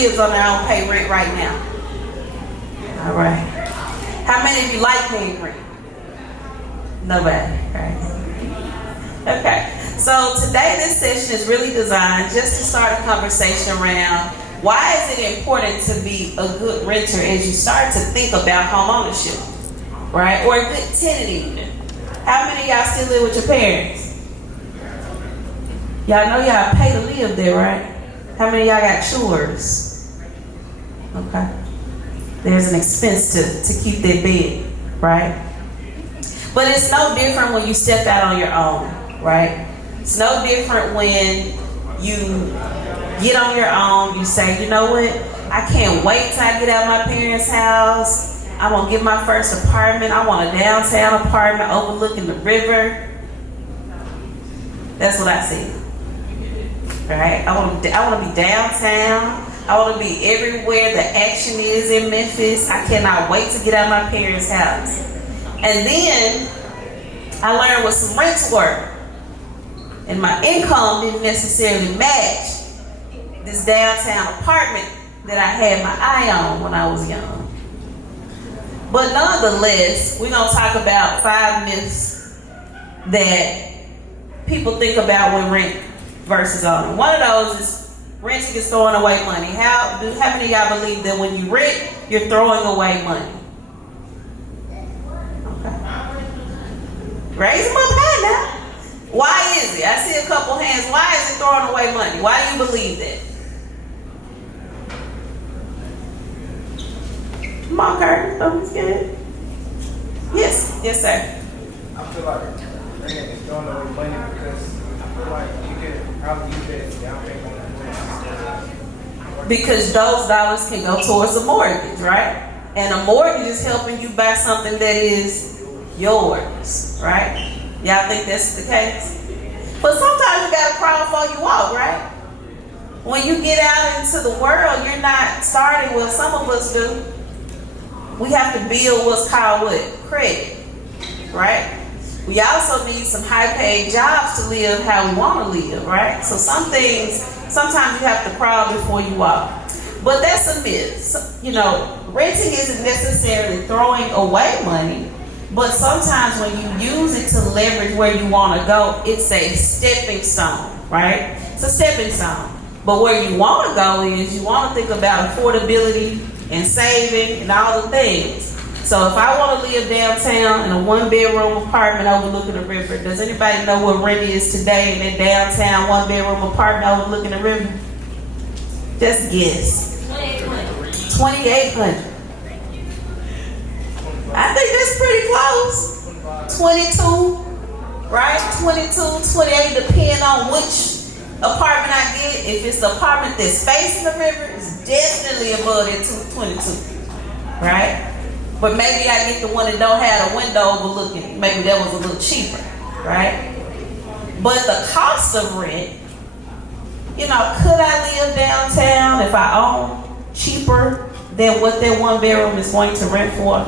lives on their own pay rent right now? All right. How many of you like paying rent? Nobody, right? Okay. So today this session is really designed just to start a conversation around why is it important to be a good renter as you start to think about home ownership, right? Or a good tenant even. How many of y'all still live with your parents? Y'all know y'all pay to live there, right? How many of y'all got chores? Okay. There's an expense to keep that bed, right? But it's no different when you step out on your own, right? It's no different when you get on your own, you say, you know what? I can't wait till I get out of my parents' house. I'm going to get my first apartment. I want a downtown apartment overlooking the river. That's what I see. Right? I want to be downtown. I want to be everywhere the action is in Memphis. I cannot wait to get out of my parents' house. And then I learned what some rents were. And my income didn't necessarily match this downtown apartment that I had my eye on when I was young. But nonetheless, we're going to talk about 5 myths that people think about when rent versus owning. One of those is renting is throwing away money. How many of y'all believe that when you rent, you're throwing away money? Okay. Raise them up high now. Why is it? I see a couple hands. Why is it throwing away money? Why do you believe that? Come on, Curtis. Don't be scared. Yes. Yes, sir. I feel like rent is throwing away money because I feel like you can probably use it as down payment on the rent. Because those dollars can go towards a mortgage, right? And a mortgage is helping you buy something that is yours, right? Y'all think that's the case? But sometimes you gotta crawl before you walk, right? When you get out into the world, you're not starting, well, some of us do. We have to build what's called what? Credit, right? We also need some high-paid jobs to live how we want to live, right? So some things, sometimes you have to crawl before you walk. But that's a myth. So, renting isn't necessarily throwing away money. But sometimes when you use it to leverage where you want to go, it's a stepping stone, right? It's a stepping stone. But where you want to go is you want to think about affordability and saving and all the things. So if I want to live downtown in a 1-bedroom apartment overlooking the river, does anybody know what rent is today in that downtown 1-bedroom apartment overlooking the river? Just guess. $2,800. I think that's pretty close. 22, right? 22, 28, depending on which apartment I get. If it's the apartment that's facing the river, it's definitely above that 22, right? But maybe I get the one that don't have a window overlooking. Maybe that was a little cheaper, right? But the cost of rent, could I live downtown if I own cheaper than what that 1-bedroom is going to rent for?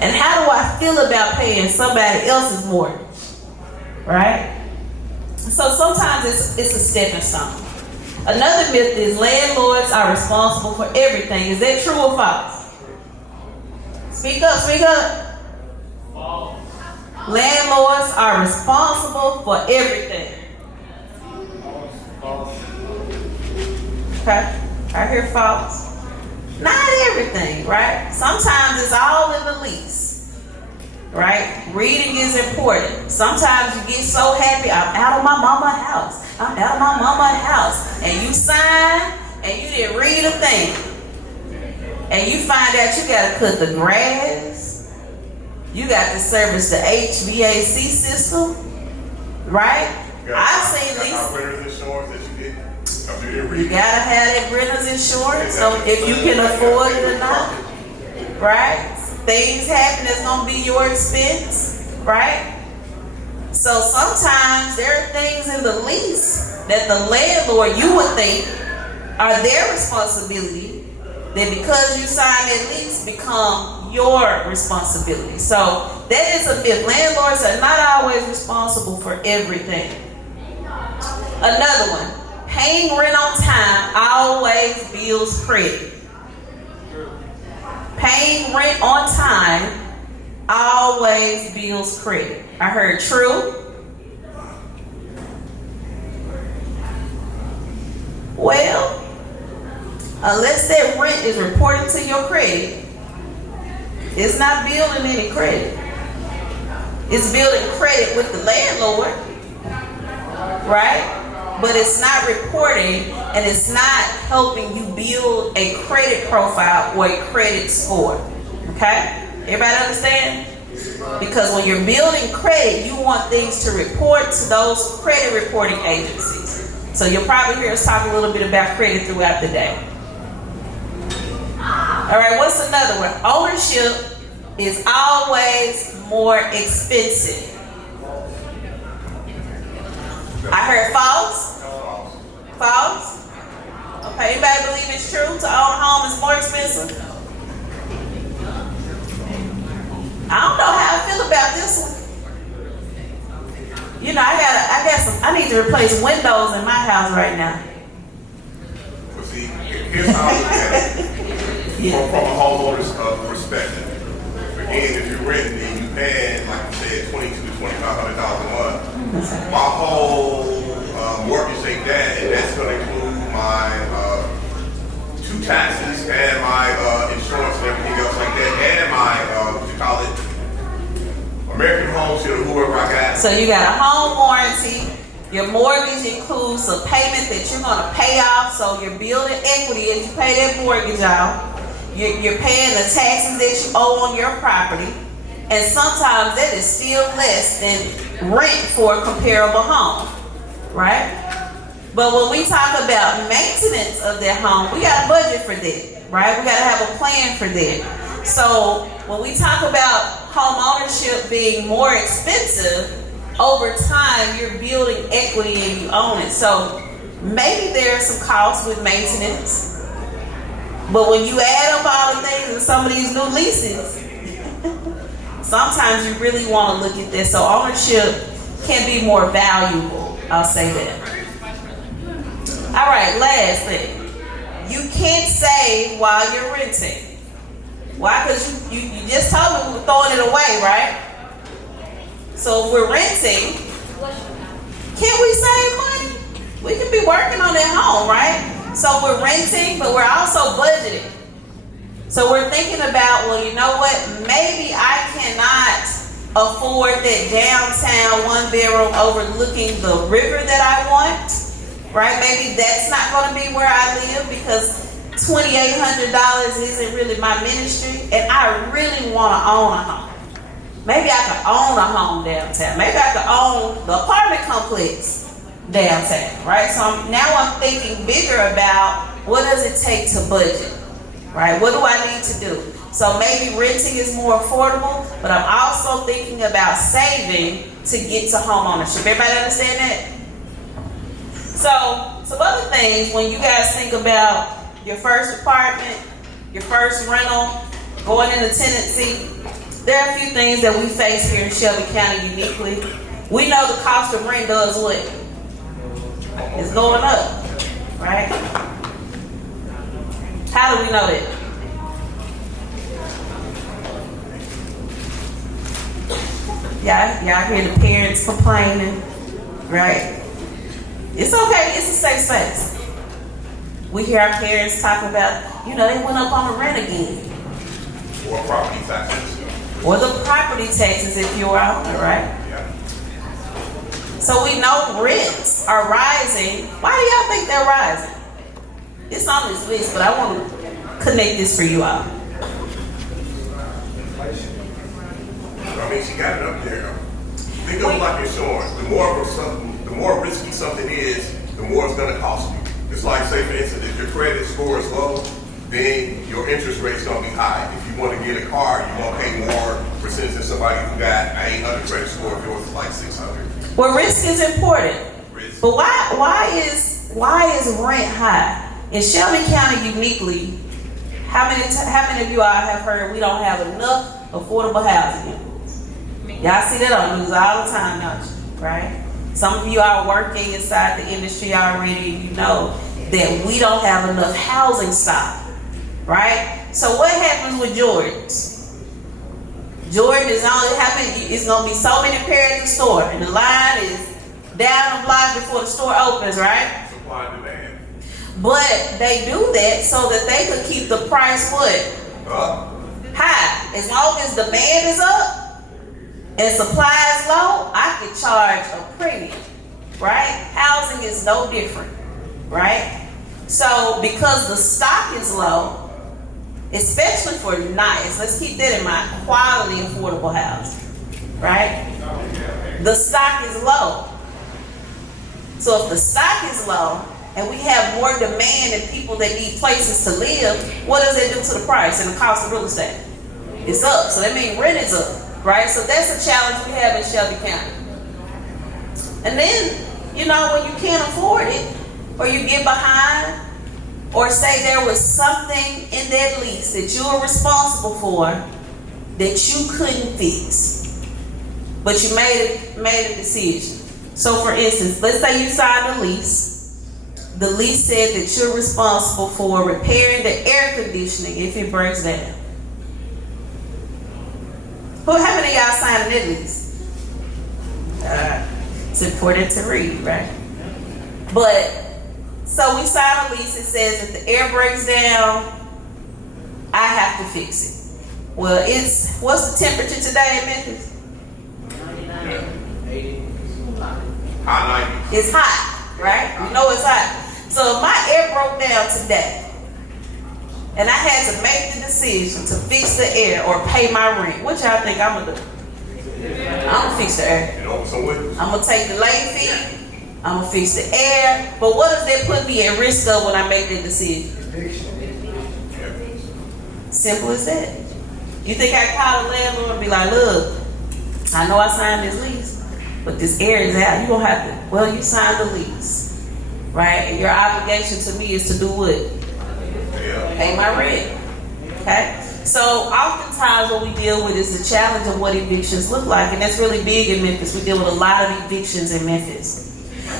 And how do I feel about paying somebody else's mortgage, right? So sometimes it's a stepping stone. Another myth is landlords are responsible for everything. Is that true or false? Speak up, speak up. False. Landlords are responsible for everything. False. Okay, I hear false. Not everything, right? Sometimes it's all in the lease, right? Reading is important. Sometimes you get so happy, I'm out of my mama's house. I'm out of my mama's house. And you sign and you didn't read a thing. And you find out you got to cut the grass. You got to service the HVAC system, right? I've seen these. You gotta have that renter's insurance, so if you can afford it or not, right? Things happen that's gonna be your expense, right? So sometimes there are things in the lease that the landlord, you would think, are their responsibility, that because you signed that lease become your responsibility. So that is a myth. Landlords are not always responsible for everything. Another one. Paying rent on time always builds credit. Paying rent on time always builds credit. I heard true. Well, unless that rent is reported to your credit, it's not building any credit. It's building credit with the landlord, right? But it's not reporting, and it's not helping you build a credit profile or a credit score. Okay? Everybody understand? Because when you're building credit, you want things to report to those credit reporting agencies. So you'll probably hear us talk a little bit about credit throughout the day. All right, what's another one? Ownership is always more expensive. I heard false. False. Okay, anybody believe it's true? To own a home is more expensive? I don't know how I feel about this one. You know, I need to replace windows in my house right now. Well, see, here's how I look at it. From a homeowner's perspective. Again, if you're renting and you pay, like you said, $2,200 to $2,500 a month, my whole mortgage ain't that, and that's going to include my 2 taxes and my insurance and everything else like that, and my what you call it, American Home Shield, whoever I got. So you got a home warranty. Your mortgage includes a payment that you're going to pay off, so you're building equity as you pay that mortgage off. You're paying the taxes that you owe on your property, and sometimes that is still less than rent for a comparable home, right? But when we talk about maintenance of that home, we got a budget for that, right? We got to have a plan for that. So when we talk about home ownership being more expensive, over time you're building equity and you own it. So maybe there are some costs with maintenance. But when you add up all the things in some of these new leases, sometimes you really want to look at this. So ownership can be more valuable. I'll say that. All right, last thing. You can't save while you're renting. Why? Because you just told me we were throwing it away, right? So if we're renting, can we save money? We can be working on that home, right? So we're renting, but we're also budgeting. So we're thinking about, well, you know what? Maybe I cannot afford that downtown 1-bedroom overlooking the river that I want, right? Maybe that's not going to be where I live because $2,800 isn't really my ministry, and I really want to own a home. Maybe I could own a home downtown. Maybe I could own the apartment complex downtown, right? So now I'm thinking bigger about what does it take to budget, right? What do I need to do? So maybe renting is more affordable, but I'm also thinking about saving to get to home ownership. Everybody understand that? So some other things when you guys think about your first apartment, your first rental, going into tenancy, there are a few things that we face here in Shelby County uniquely. We know the cost of rent does what? It's going up, right? How do we know that? Y'all hear the parents complaining, right? It's okay, it's a safe space. We hear our parents talk about, they went up on the rent again. Or property taxes. Or the property taxes if you're out there, right? Yeah. So we know rents are rising. Why do y'all think they're rising? It's on this list, but I want to connect this for you all. I mean, she got it up there. Think of it like insurance. The more risky something is, the more it's going to cost you. It's like, say, for instance, if your credit score is low, then your interest rate's going to be high. If you want to get a car, you're going to pay more percentage than somebody who got an 800 credit score if yours is like 600. Well, risk is important. Risk. But why is rent high? In Shelby County uniquely, how many of you all have heard we don't have enough affordable housing? Y'all see that on the news all the time, don't you? Right? Some of you are working inside the industry already, and you know that we don't have enough housing stock, right? So what happens with Jordans? Jordan is only happening. It's gonna be so many pairs in the store, and the line is down the block before the store opens, right? Supply and demand. But they do that so that they could keep the price what? High. As long as demand is up and supply is low, I can charge a premium, right? Housing is no different, right? So because the stock is low, especially for nice, let's keep that in mind, quality affordable housing, right? The stock is low. So if the stock is low and we have more demand and people that need places to live, what does that do to the price and the cost of real estate? It's up. So that means rent is up, right? So that's a challenge we have in Shelby County. And then, you know, when you can't afford it, or you get behind, or say there was something in that lease that you were responsible for that you couldn't fix, but you made a decision. So for instance, let's say you signed a lease. The lease said that you're responsible for repairing the air conditioning if it breaks down. How many of y'all signed that lease? It's important to read, right? But so we sign a lease. It says if the air breaks down, I have to fix it. Well, what's the temperature today in Memphis? 80. High 90s. It's hot, right? You know it's hot. So if my air broke down today, and I had to make the decision to fix the air or pay my rent, what y'all think I'm gonna do? I'm gonna fix the air. You know, so what? I'm gonna take the late fee. I'm gonna fix the air. But what does that put me at risk of when I make that decision? Simple as that. You think I call a landlord and be like, look, I know I signed this lease, but this air is out. You gonna have to, well, you signed the lease, right? And your obligation to me is to do what? Pay my rent. Okay? So oftentimes what we deal with is the challenge of what evictions look like, and that's really big in Memphis. We deal with a lot of evictions in Memphis.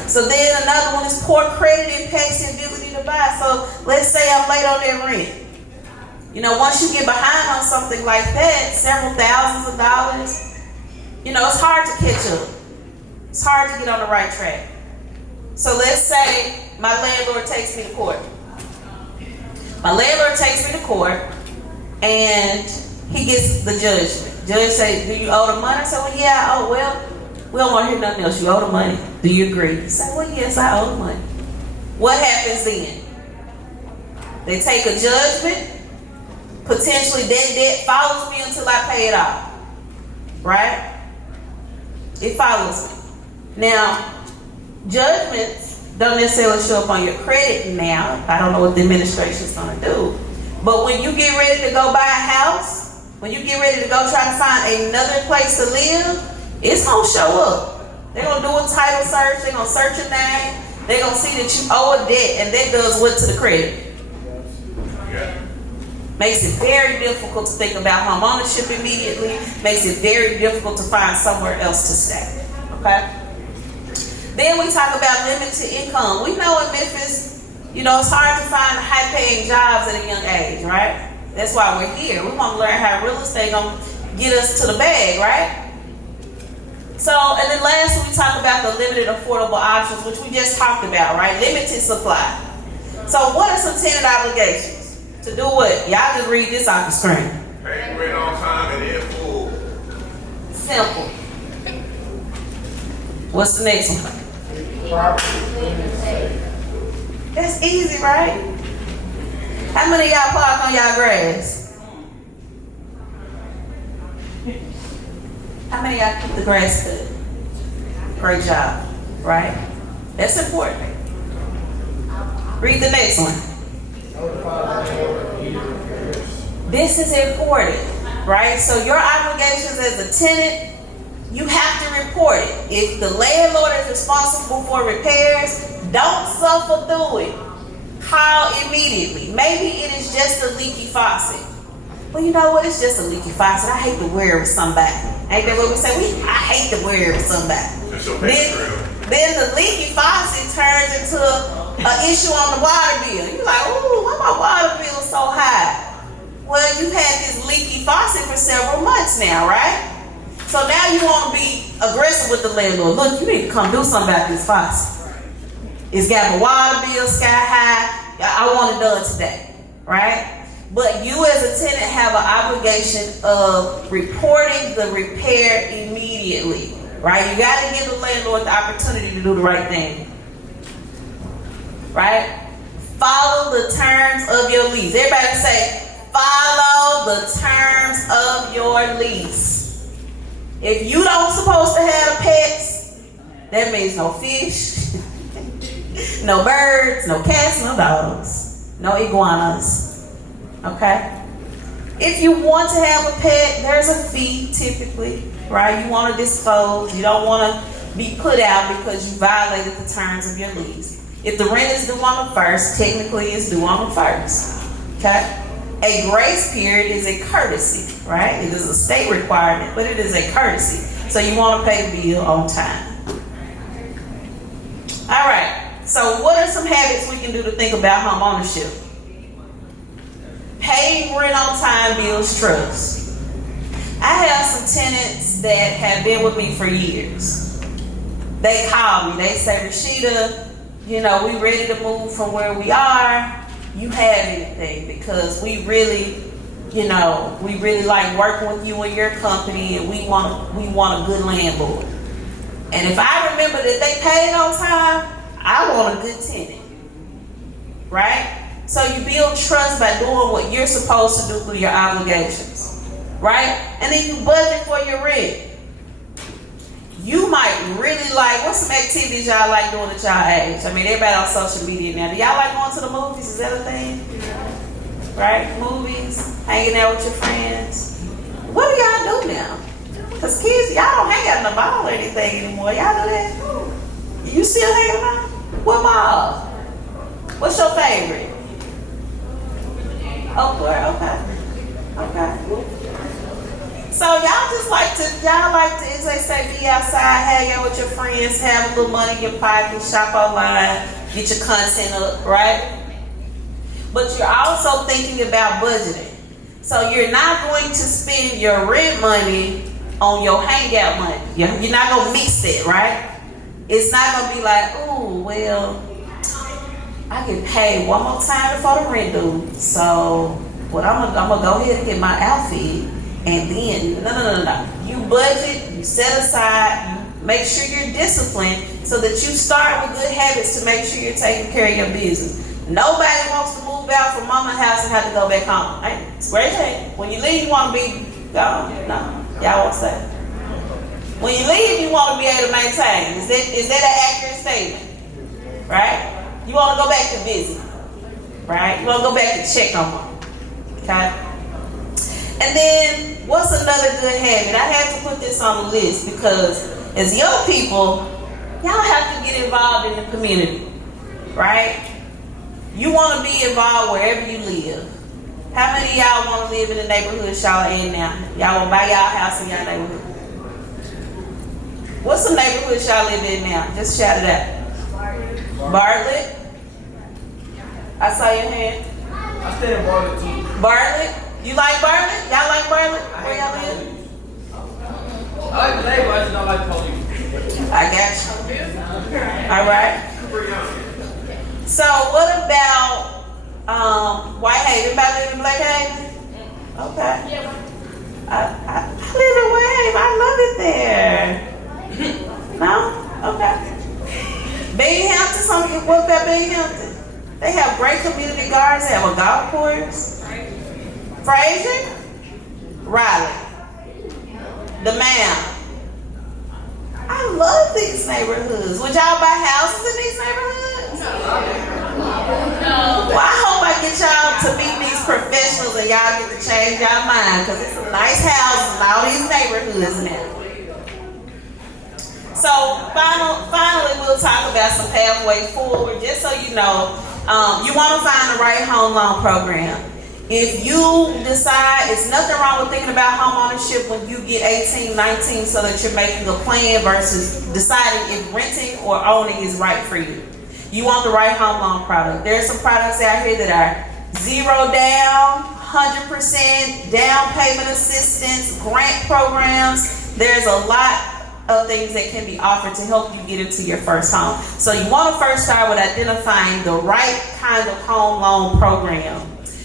So then another one is poor credit impacts the ability to buy. So let's say I'm late on that rent. You know, once you get behind on something like that, several thousands of dollars, you know, it's hard to catch up. It's hard to get on the right track. So let's say my landlord takes me to court. My landlord takes me to court and he gets the judgment. Judge say, do you owe the money? I say, well, yeah, I owe. Well, we don't want to hear nothing else. You owe the money. Do you agree? You say, well, yes, I owe the money. What happens then? They take a judgment. Potentially that debt follows me until I pay it off. Right? It follows me. Now, judgments don't necessarily show up on your credit now. I don't know what the administration is going to do. But when you get ready to go buy a house, when you get ready to go try to find another place to live, it's going to show up. They're going to do a title search. They're going to search your name. They're going to see that you owe a debt, and that does what to the credit? Yeah. Makes it very difficult to think about home ownership immediately. Makes it very difficult to find somewhere else to stay. Okay? Then we talk about limited income. We know in Memphis, you know, it's hard to find high-paying jobs at a young age, right? That's why we're here. We want to learn how real estate gonna get us to the bag, right? So, and then lastly, we talk about the limited affordable options, which we just talked about, right? Limited supply. So what are some tenant obligations? To do what? Y'all just read this off the screen. Pay rent on time and in full. Simple. What's the next one? That's easy, right? How many of y'all park on y'all grass? How many of y'all keep the grass cut? Great job, right? That's important. Read the next one. This is important, right? So your obligations as a tenant, you have to report it. If the landlord is responsible for repairs, don't suffer through it. Call immediately. Maybe it is just a leaky faucet. Well, you know what? It's just a leaky faucet. I hate to wear it with somebody. Ain't that what we say? I hate to wear it with somebody. That's your paper trail. Then the leaky faucet turns into an issue on the water bill. You're like, ooh, why my water bill is so high? Well, you've had this leaky faucet for several months now, right? So now you want to be aggressive with the landlord. Look, you need to come do something about this faucet. It's got my water bill sky high. I want it done today, right? But you as a tenant have an obligation of reporting the repair immediately, right? You got to give the landlord the opportunity to do the right thing, right? Follow the terms of your lease. Everybody say, follow the terms of your lease. If you don't supposed to have pets, that means no fish, no birds, no cats, no dogs, no iguanas. Okay? If you want to have a pet, there's a fee typically, right? You want to dispose. You don't want to be put out because you violated the terms of your lease. If the rent is due on the 1st, technically it's due on the 1st. Okay? A grace period is a courtesy, right? It is a state requirement, but it is a courtesy. So you want to pay the bill on time. All right. So what are some habits we can do to think about home ownership? Paying rent on time builds trust. I have some tenants that have been with me for years. They call me. They say, Rasheedah, we ready to move from where we are. You have anything? Because we really like working with you and your company, and we want a good landlord. And if I remember that they paid on time, I want a good tenant, right? So you build trust by doing what you're supposed to do through your obligations, right? And then you budget for your rent. You might really like, what's some activities y'all like doing at y'all age? I mean, everybody on social media now. Do y'all like going to the movies? Is that a thing? Right? Movies, hanging out with your friends. What do y'all do now? Because kids, y'all don't hang out in the mall or anything anymore. Y'all do that? You still hang around? What mall? What's your favorite? Okay. So y'all like to, as they say, be outside, hang out with your friends, have a little money in your pocket, shop online, get your content up, right? But you're also thinking about budgeting. So you're not going to spend your rent money on your hangout money. You're not going to mix it, right? It's not going to be like, oh, well, I get paid one more time before the rent due. So what I'm gonna go ahead and get my outfit, and then no. You budget, you set aside, you make sure you're disciplined so that you start with good habits to make sure you're taking care of your business. Nobody wants to move out from mama's house and have to go back home. Right? It's great thing. When you leave, you want to be gone. No, y'all won't say. When you leave, you want to be able to maintain. Is that an accurate statement? Right? You want to go back to busy, right? You want to go back to check on them, okay? And then, what's another good habit? I had to put this on the list because as young people, y'all have to get involved in the community, right? You want to be involved wherever you live. How many of y'all want to live in the neighborhood y'all in now? Y'all want to buy y'all house in y'all neighborhood? What's the neighborhood y'all live in now? Just shout it out. Bartlett? I saw your hand. I stay in Bartlett too. Bartlett? You like Bartlett? Y'all like Bartlett? Where y'all live? I like the neighborhood, I just don't like the police. I got you. All right. So what about Whitehaven? Anybody live in Blackhaven? Okay. I live in Whitehaven. I love it there. No? Okay. Binghamton, what about Binghamton? They have great community gardens. They have a golf course. Fraser? Raleigh. DeMound. I love these neighborhoods. Would y'all buy houses in these neighborhoods? No. Well, I hope I get y'all to meet these professionals and y'all get to change y'all mind because it's some nice houses in all these neighborhoods now. So finally, we'll talk about some pathways forward. Just so you know, you want to find the right home loan program. If you decide, it's nothing wrong with thinking about home ownership when you get 18, 19, so that you're making a plan versus deciding if renting or owning is right for you. You want the right home loan product. There are some products out here that are zero down, 100% down payment assistance, grant programs. There's a lot of things that can be offered to help you get into your first home. So you want to first start with identifying the right kind of home loan program.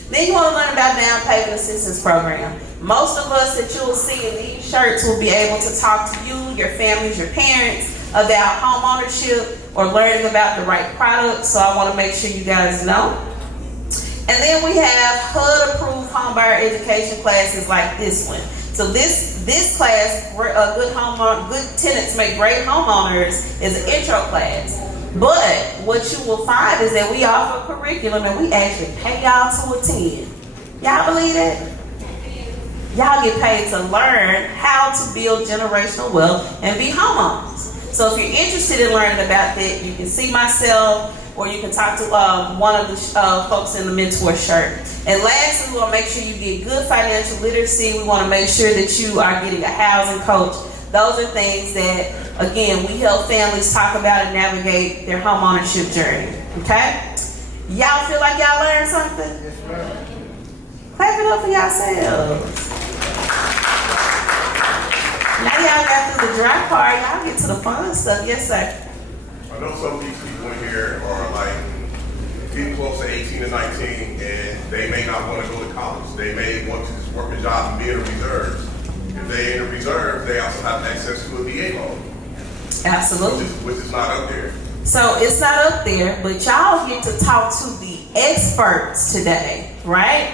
Then you want to learn about down payment assistance program. Most of us that you'll see in these shirts will be able to talk to you, your families, your parents about home ownership or learning about the right product. So I want to make sure you guys know. And then we have HUD approved home buyer education classes like this one. So this class, good tenants make great homeowners, is an intro class. But what you will find is that we offer a curriculum and we actually pay y'all to attend. Y'all believe that? Y'all get paid to learn how to build generational wealth and be homeowners. So if you're interested in learning about that, you can see myself or you can talk to one of the folks in the mentor shirt. And lastly, we want to make sure you get good financial literacy. We want to make sure that you are getting a housing coach. Those are things that, again, we help families talk about and navigate their home ownership journey. Okay? Y'all feel like y'all learned something? Yes, ma'am. Clap it up for yourselves. Now y'all got through the dry part. Y'all get to the fun stuff. Yes, sir. I know some of these people in here are like getting close to 18 and 19, and they may not want to go to college. They may want to just work a job and be in the reserves. If they're in the reserve, they also have access to a VA loan. Absolutely. Which is not up there. So it's not up there, but y'all get to talk to the experts today, right?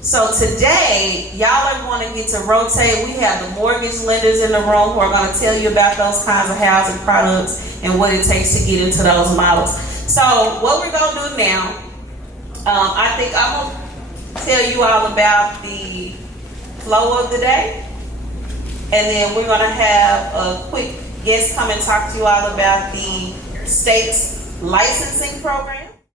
So today, y'all are going to get to rotate. We have the mortgage lenders in the room who are going to tell you about those kinds of housing products and what it takes to get into those models. So what we're going to do now, I think I'm going to tell you all about the flow of the day. And then we're going to have a quick guest come and talk to you all about the state's licensing program.